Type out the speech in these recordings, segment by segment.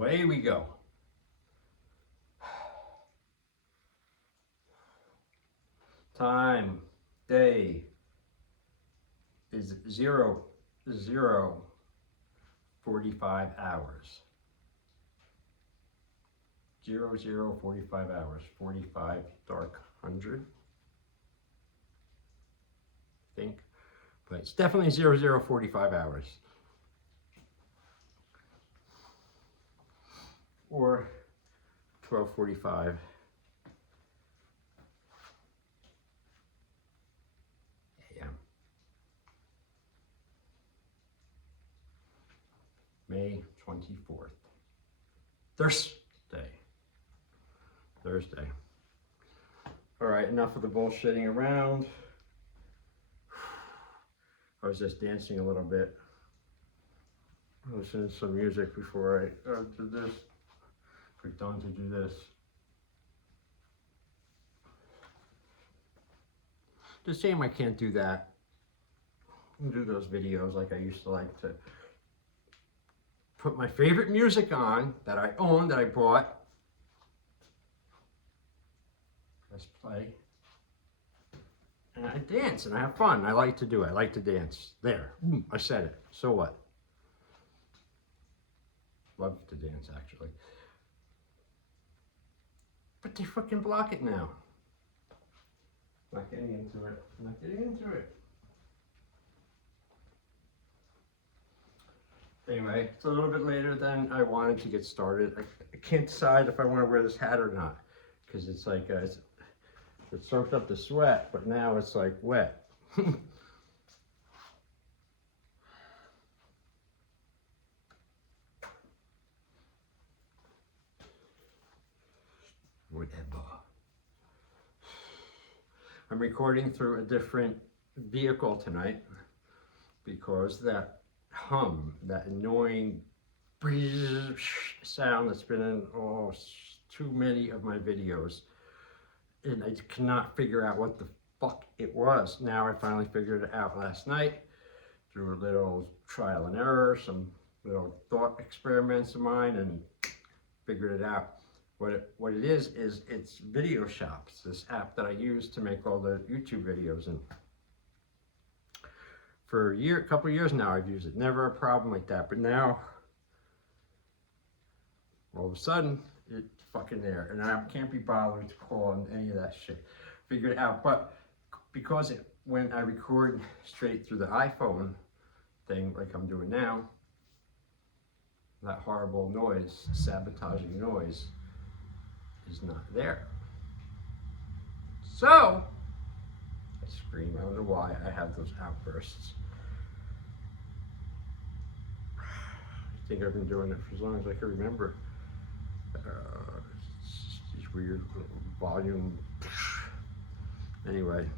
away we go. Time, day is 45 hours. 45 hours. 45 dark 100. I think. But it's definitely 45 hours. Or 12:45 a.m. May 24th. Thursday. All right, enough of the bullshitting around. I was just dancing a little bit. Listening to some music before I did this. Quick done to do this. Just saying I can't do that. Do those videos like I used to like to put my favorite music on that I own, that I bought. Press play. And I dance and I have fun. I like to do it. I like to dance. There. I said it. So what? Love to dance, actually. But they fucking block it now. Not getting into it. Not getting into it. Anyway, it's a little bit later than I wanted to get started. I can't decide if I want to wear this hat or not. Because it's like, it soaked up the sweat, but now it's like wet. Whatever. I'm recording through a different vehicle tonight because that hum, that annoying sound that's been in too many of my videos, and I cannot figure out what the fuck it was. Now I finally figured it out last night through a little trial and error, some little thought experiments of mine, and figured it out. What it is it's Video Shop. It's this app that I use to make all the YouTube videos, and for a couple of years now I've used it. Never a problem like that, but now all of a sudden it's fucking there, and I can't be bothered to call on any of that shit. Figured it out, but because when I record straight through the iPhone thing like I'm doing now, that horrible noise, sabotaging noise, is not there. So I scream. I don't know why I have those outbursts. I think I've been doing it for as long as I can remember. These weird volume. Anyway.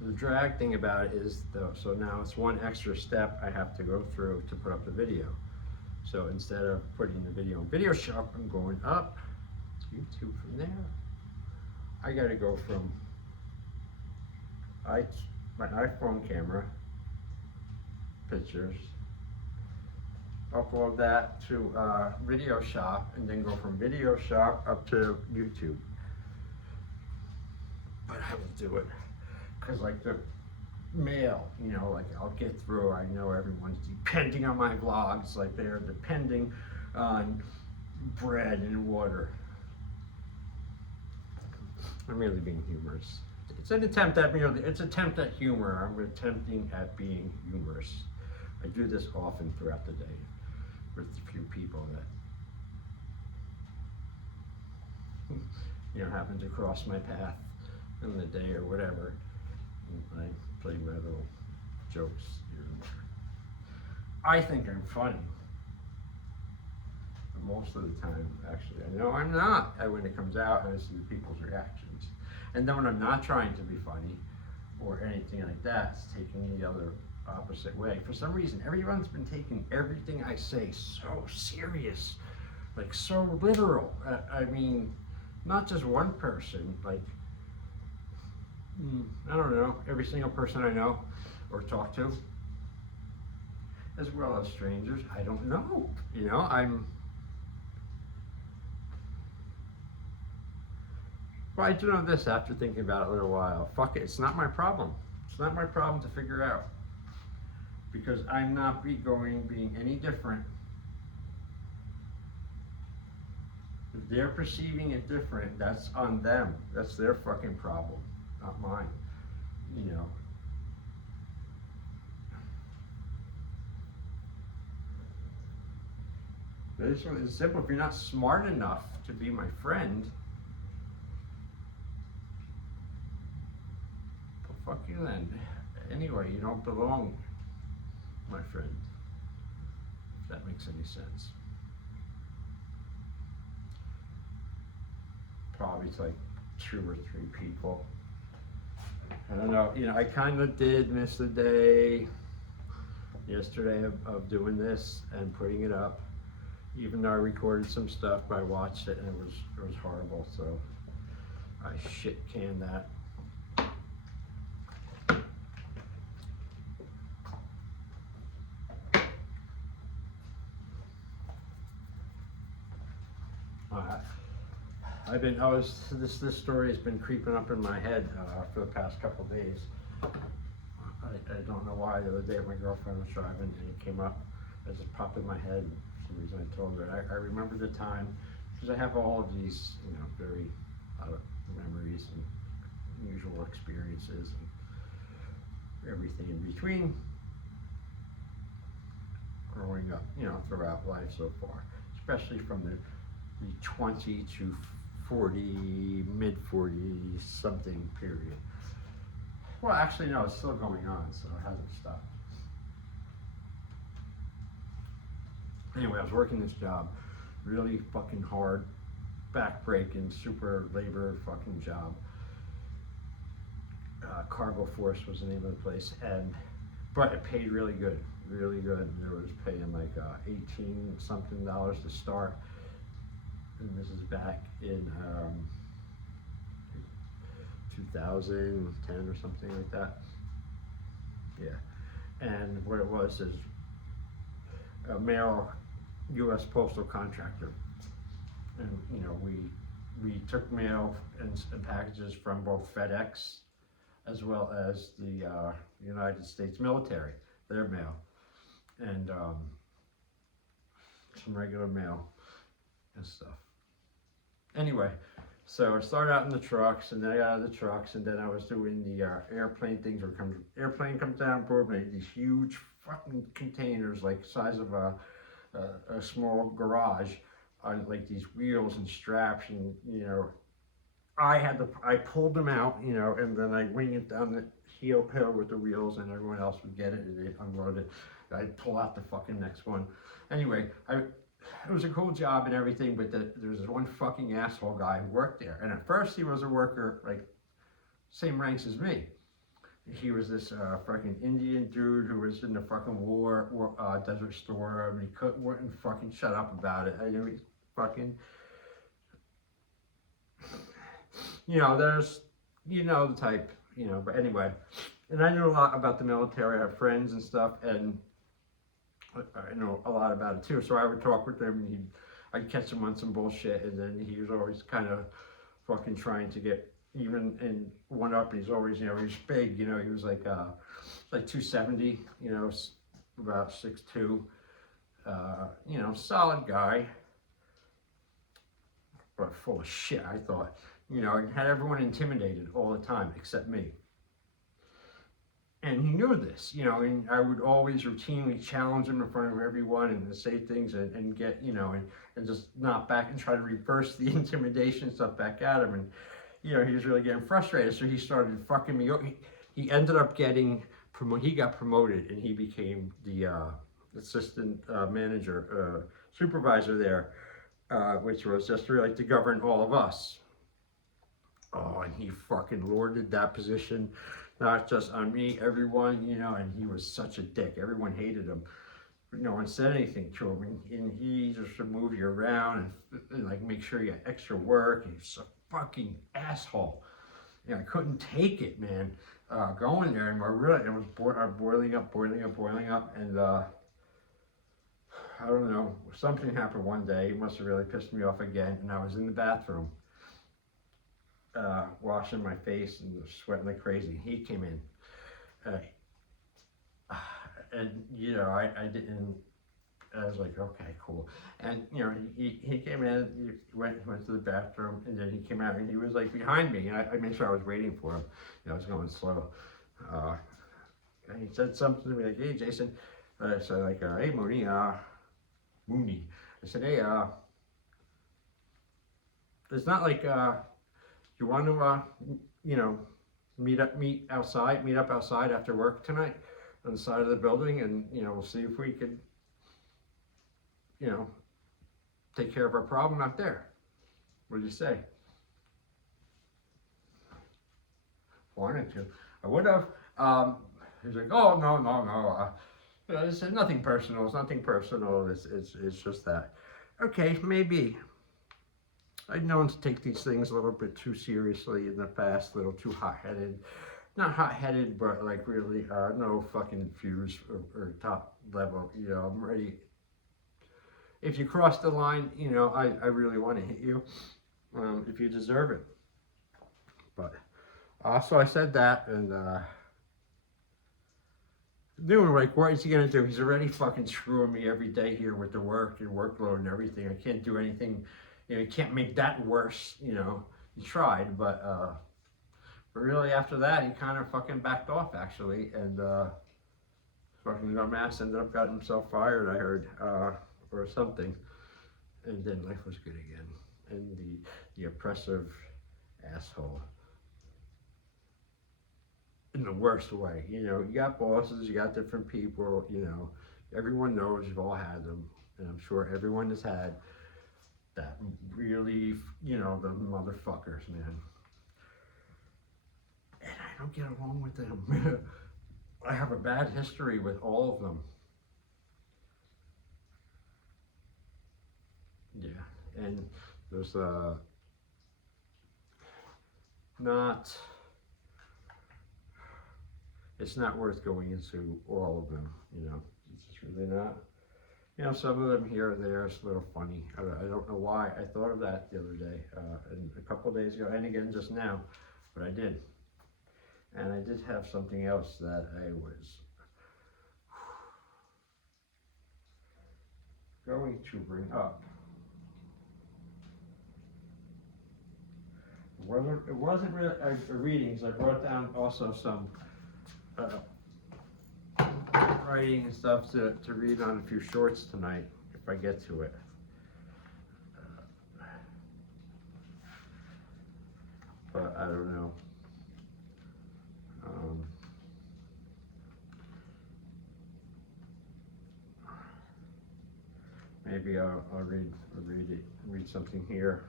The drag thing about it is, though, so now it's one extra step I have to go through to put up the video. So instead of putting the video in Video Shop, I'm going up to YouTube from there. I gotta go from my iPhone camera, pictures, upload that to Video Shop, and then go from Video Shop up to YouTube. But I will do it. Because like the mail, you know, like I'll get through. I know everyone's depending on my vlogs, like they're depending on bread and water. I'm really being humorous. It's an attempt at humor. I'm attempting at being humorous. I do this often throughout the day with a few people that, you know, happen to cross my path in the day or whatever. I play my little jokes here and there. I think I'm funny. But most of the time, actually, I know I'm not. When it comes out and I see people's reactions. And then when I'm not trying to be funny or anything like that, it's taking the other opposite way. For some reason, everyone's been taking everything I say so serious, like so literal. I mean, not just one person, like, I don't know, every single person I know or talk to, as well as strangers. I don't know. Well, I do know this after thinking about it a little while. Fuck it, it's not my problem. It's not my problem to figure out. Because I'm not being any different. If they're perceiving it different, that's on them. That's their fucking problem, not mine. You know. It's simple. If you're not smart enough to be my friend, well, fuck you then. Anyway, you don't belong, my friend. If that makes any sense. Probably it's like 2 or 3 people. I don't know. I kind of did miss the day yesterday of doing this and putting it up. Even though I recorded some stuff, but I watched it and it was horrible. So I shit canned that. This story has been creeping up in my head for the past couple days. I don't know why. The other day my girlfriend was driving and it came up. It just popped in my head. For some reason I told her. I remember the time because I have all of these, very memories and unusual experiences and everything in between growing up, throughout life so far, especially from the 20 to 40, mid 40s something period. Well, actually, no, it's still going on, so it hasn't stopped. Anyway, I was working this job, really fucking hard, back-breaking, super labor fucking job. Cargo Force was the name of the place, but it paid really good, really good. It was paying like 18 something dollars to start. And this is back in 2010 or something like that. Yeah. And what it was is a mail U.S. postal contractor. And, we took mail and packages from both FedEx as well as the United States military, their mail, and some regular mail and stuff. Anyway, so I started out in the trucks, and then I got out of the trucks, and then I was doing the airplane things. Airplane comes down, board, these huge fucking containers, like size of a small garage, on like these wheels and straps, and I pulled them out, and then I wing it down the hill with the wheels, and everyone else would get it, and they unload it. I'd pull out the fucking next one. Anyway, it was a cool job and everything, but there was this one fucking asshole guy who worked there. And at first he was a worker, like, same ranks as me. He was this fucking Indian dude who was in the fucking Desert Storm, and he wouldn't fucking shut up about it. I know he's fucking, there's, the type, but anyway. And I knew a lot about the military. I have friends and stuff, and I know a lot about it too, so I would talk with him, and I'd catch him on some bullshit, and then he was always kind of fucking trying to get even and one up. And he's always, he was big, he was like 270, about 6'2", solid guy, but full of shit, I thought, and had everyone intimidated all the time except me. And he knew this, and I would always routinely challenge him in front of everyone and say things and get, and just knock back and try to reverse the intimidation stuff back at him. And, he was really getting frustrated. So he started fucking me up. He ended up getting promoted. He got promoted, and he became the assistant manager, supervisor there, which was just really to govern all of us. Oh, and he fucking lorded that position. Not just on me, everyone, and he was such a dick. Everyone hated him. But no one said anything to him, and he just would move you around and like make sure you had extra work. And he's a fucking asshole. I couldn't take it, man. Going there, and it was boiling up, and I don't know, something happened one day. It must have really pissed me off again. And I was in the bathroom washing my face and sweating like crazy. He came in. And, you know, I didn't, I was like, okay, cool. And, you know, he came in, he went to the bathroom, and then he came out, and he was like behind me. And I made sure I was waiting for him. You know, I was going slow. And he said something to me like, hey, Jason. I said, like, hey, Mooney. I said, hey, it's not like you want to, you know, meet up outside after work tonight on the side of the building, and, you know, we'll see if we could, you know, take care of our problem out there. What do you say? Wanted to. I would have. He's like, oh, no. I said, nothing personal. It's nothing personal. It's just that. Okay, maybe. I've known to take these things a little bit too seriously in the past, a little too hot-headed. Not hot-headed, but like really, no fucking fuse or top level. You know, I'm ready. If you cross the line, you know, I really want to hit you if you deserve it. But so I said that, and doing like, what is he gonna do? He's already fucking screwing me every day here with the work and workload and everything. I can't do anything. You know, you can't make that worse. You know, he tried, but really after that, he kind of fucking backed off actually, and fucking dumbass ended up getting himself fired. I heard, or something, and then life was good again. And the oppressive asshole. In the worst way, you know, you got bosses, you got different people, you know, everyone knows you've all had them, and I'm sure everyone has had that really, you know, the motherfuckers, man. And I don't get along with them. I have a bad history with all of them. Yeah, and there's not. It's not worth going into all of them, you know. It's just really not. You know, some of them here or there is a little funny. I don't know why. I thought of that the other day, and a couple of days ago, and again just now, but I did. And I did have something else that I was going to bring up. It wasn't really a reading, so I brought down also some writing and stuff to read on a few shorts tonight, if I get to it. But I don't know. Maybe I'll read something here.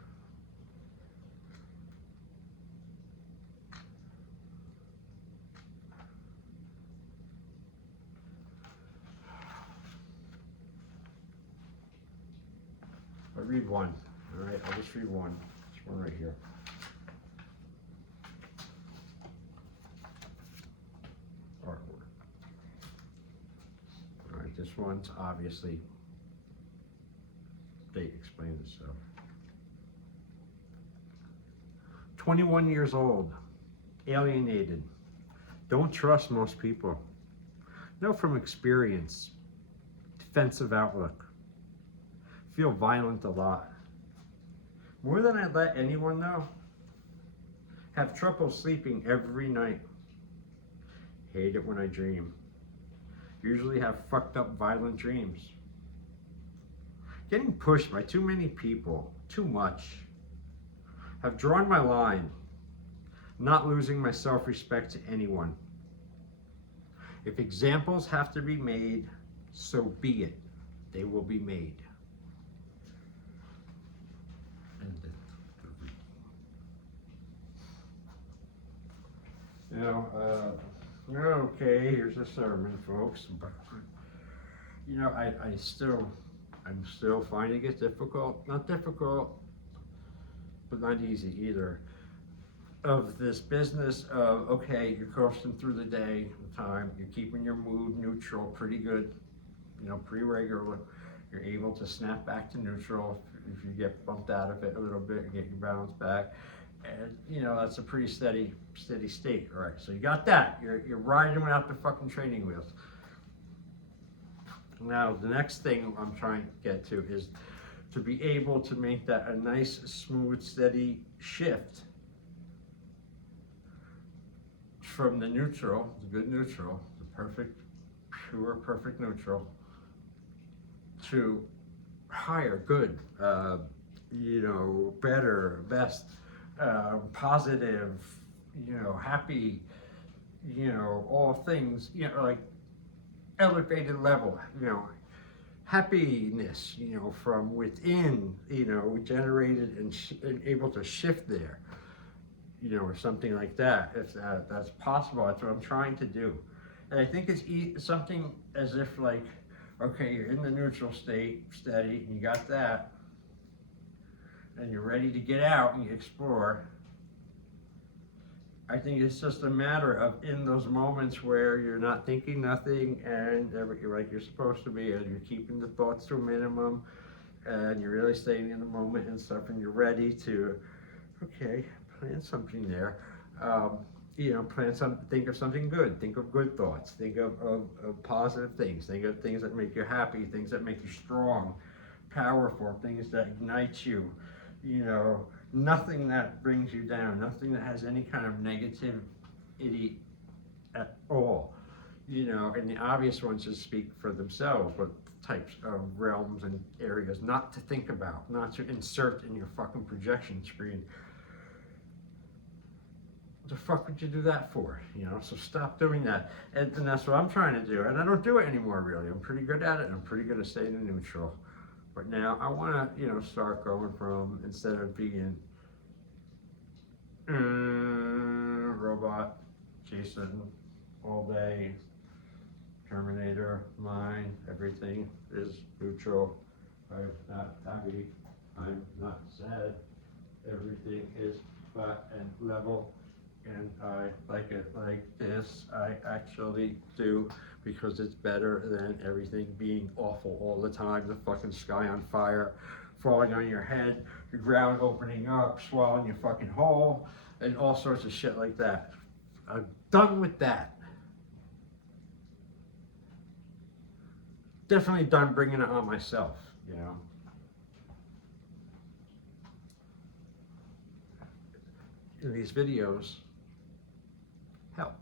I'll read one. All right, I'll just read one. This one right here. Artwork. All right, this one's obviously, they explain itself. 21 years old, alienated, don't trust most people. Know from experience, defensive outlook. Feel violent a lot. More than I let anyone know. Have trouble sleeping every night. Hate it when I dream. Usually have fucked up violent dreams. Getting pushed by too many people, too much. Have drawn my line. Not losing my self-respect to anyone. If examples have to be made, so be it. They will be made. You know, okay, here's a sermon, folks. But, you know, I'm still finding it difficult. Not difficult, but not easy either. Of this business of, okay, you're coasting through the day, the time, you're keeping your mood neutral pretty good, you know, pretty regular. you're able to snap back to neutral if you get bumped out of it a little bit and get your balance back. And you know, that's a pretty steady state. All right, so you got that. You're riding without the fucking training wheels. Now, the next thing I'm trying to get to is to be able to make that a nice, smooth, steady shift from the neutral, the good neutral, the perfect, pure, perfect neutral, to higher, good, you know, better, best, positive, you know, happy, you know, all things, you know, like elevated level, you know, happiness, you know, from within, you know, generated and able to shift there, you know, or something like that. If that's possible, that's what I'm trying to do. And I think it's something as if like, okay, you're in the neutral state, steady, and you got that, and you're ready to get out and explore. I think it's just a matter of in those moments where you're not thinking nothing and you're like you're supposed to be, and you're keeping the thoughts to a minimum, and you're really staying in the moment and stuff, and you're ready to, okay, plan something there. You know, think of something good, think of good thoughts, think of positive things, think of things that make you happy, things that make you strong, powerful, things that ignite you, you know, nothing that brings you down, nothing that has any kind of negativity at all, you know, and the obvious ones just speak for themselves, but types of realms and areas not to think about, not to insert in your fucking projection screen. What the fuck would you do that for? You know, so stop doing that. And that's what I'm trying to do. And I don't do it anymore, really. I'm pretty good at it, and I'm pretty good at staying in neutral. But now I want to, you know, start going from, instead of being robot, Jason, all day, Terminator, mine, everything is neutral. I'm not happy. I'm not sad. Everything is flat and level. And I like it like this. I actually do, because it's better than everything being awful all the time. The fucking sky on fire, falling on your head, the ground opening up, swallowing your fucking whole, and all sorts of shit like that. I'm done with that. Definitely done bringing it on myself, you know. In these videos, help.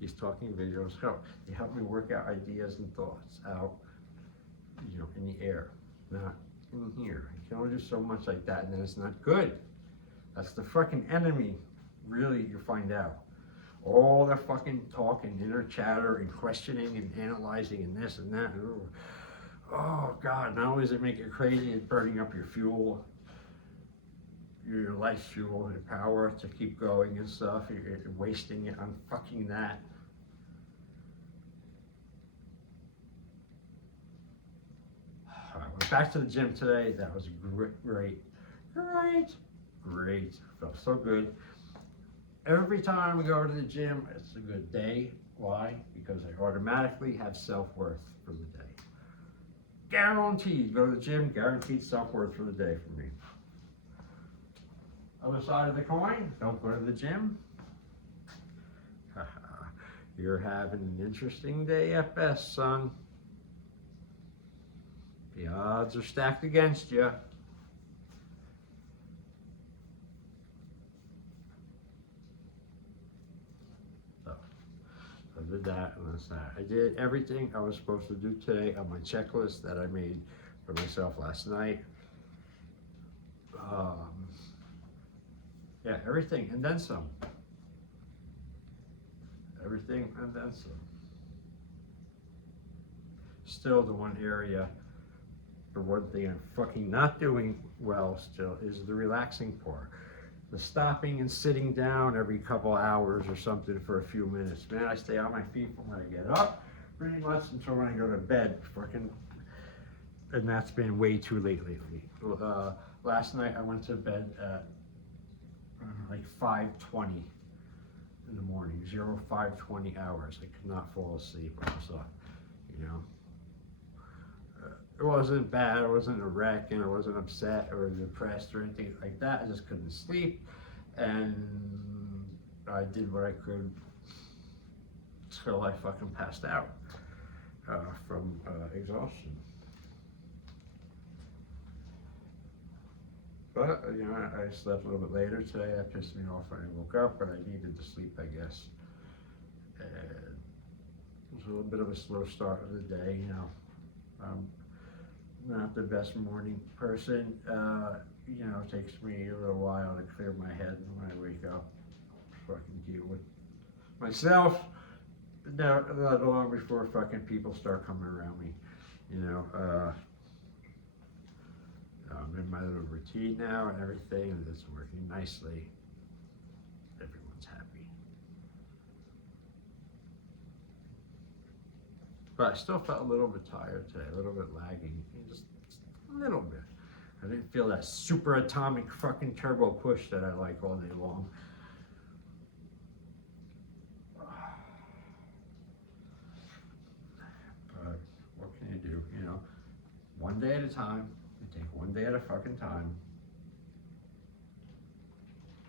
These talking videos help. They help me work out ideas and thoughts out, you know, in the air, not in here. You can only do so much like that, and then it's not good. That's the fucking enemy, really, you find out. All the fucking talk and inner chatter and questioning and analyzing and this and that. Oh God, not only does it make you crazy, it's burning up your fuel, your life fuel, your power to keep going and stuff. You're wasting it on fucking that. I went back to the gym today. That was great. Felt so good. Every time we go to the gym, it's a good day. Why? Because I automatically have self-worth for the day. Guaranteed. Go to the gym, guaranteed self-worth for the day for me. Other side of the coin, don't go to the gym. You're having an interesting day at best, son. The odds are stacked against you. So, I did that and that's that. I did everything I was supposed to do today on my checklist that I made for myself last night. Yeah, everything and then some. Everything and then some. Still, the one area, the one thing I'm fucking not doing well still is the relaxing part. The stopping and sitting down every couple hours or something for a few minutes. Man, I stay on my feet from when I get up pretty much until when I go to bed. Fucking, and that's been way too late lately. Last night I went to bed at like 5:20 in the morning, 05:20 hours. I could not fall asleep. I was, you know, It wasn't bad, I wasn't a wreck, and I wasn't upset or depressed or anything like that. I just couldn't sleep, and I did what I could till I fucking passed out from exhaustion. But, you know, I slept a little bit later today. That pissed me off when I woke up, but I needed to sleep, I guess. And it was a little bit of a slow start of the day, you know. Not the best morning person. You know, it takes me a little while to clear my head when I wake up. Fucking deal with myself. Not long before fucking people start coming around me. You know, I'm in my little routine now and everything, and it's working nicely. Everyone's happy. But I still felt a little bit tired today, a little bit lagging, just a little bit. I didn't feel that super atomic fucking turbo push that I like all day long. But what can you do, you know? One day at a time. You take one day at a fucking time.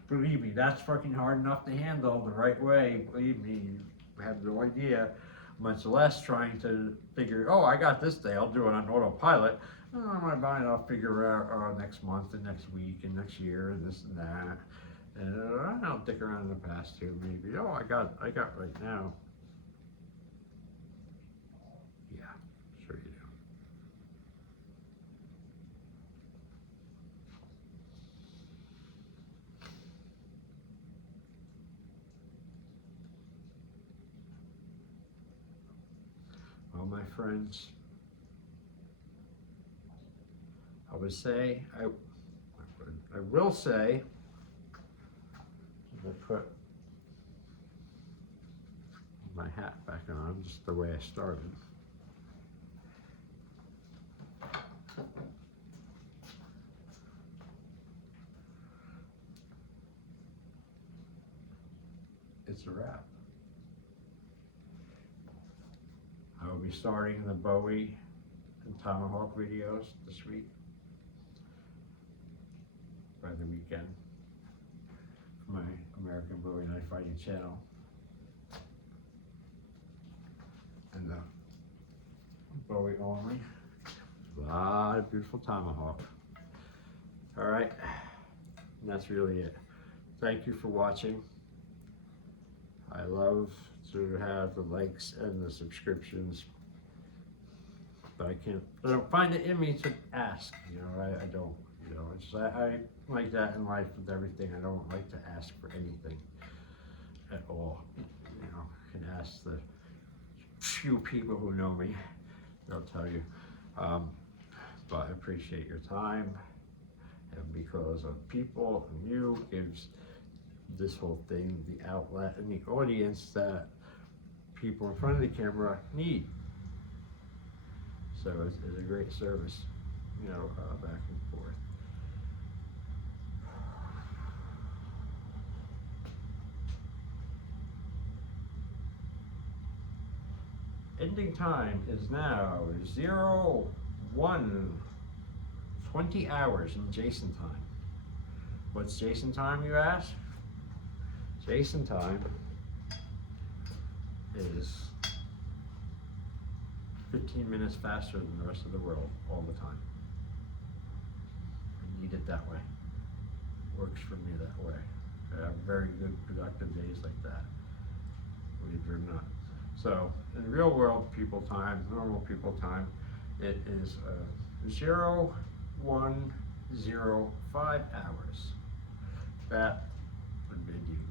Believe me, that's fucking hard enough to handle the right way. Believe me, you have no idea. Much less trying to figure, oh, I got this day, I'll do it on autopilot. Oh, my mind, I'll figure out next month and next week and next year and this and that. And I'll dick around in the past too, maybe. Oh, I got right now. Yeah, sure you do. Well, my friends, I will say, I put my hat back on just the way I started. It's a wrap. I will be starting the Bowie and Tomahawk videos this week, by the weekend, for my American Bowie Knife Fighting channel. And Bowie only. A lot of beautiful Tomahawk. All right, and that's really it. Thank you for watching. I love to have the likes and the subscriptions, but I don't find it in me to ask, you know, I don't, you know, I like that in life with everything. I don't like to ask for anything at all, you know. I can ask the few people who know me, they'll tell you, but I appreciate your time, and because of people and you gives this whole thing the outlet and the audience that people in front of the camera need. So it's a great service, you know, back and forth. Ending time is now 20 hours in Jason time. What's Jason time, you ask? Jason time is 15 minutes faster than the rest of the world all the time. I need it that way. Works for me that way. I have very good productive days like that, believe it or not. So in real world people time, normal people time, it is 0105 hours. That would be you.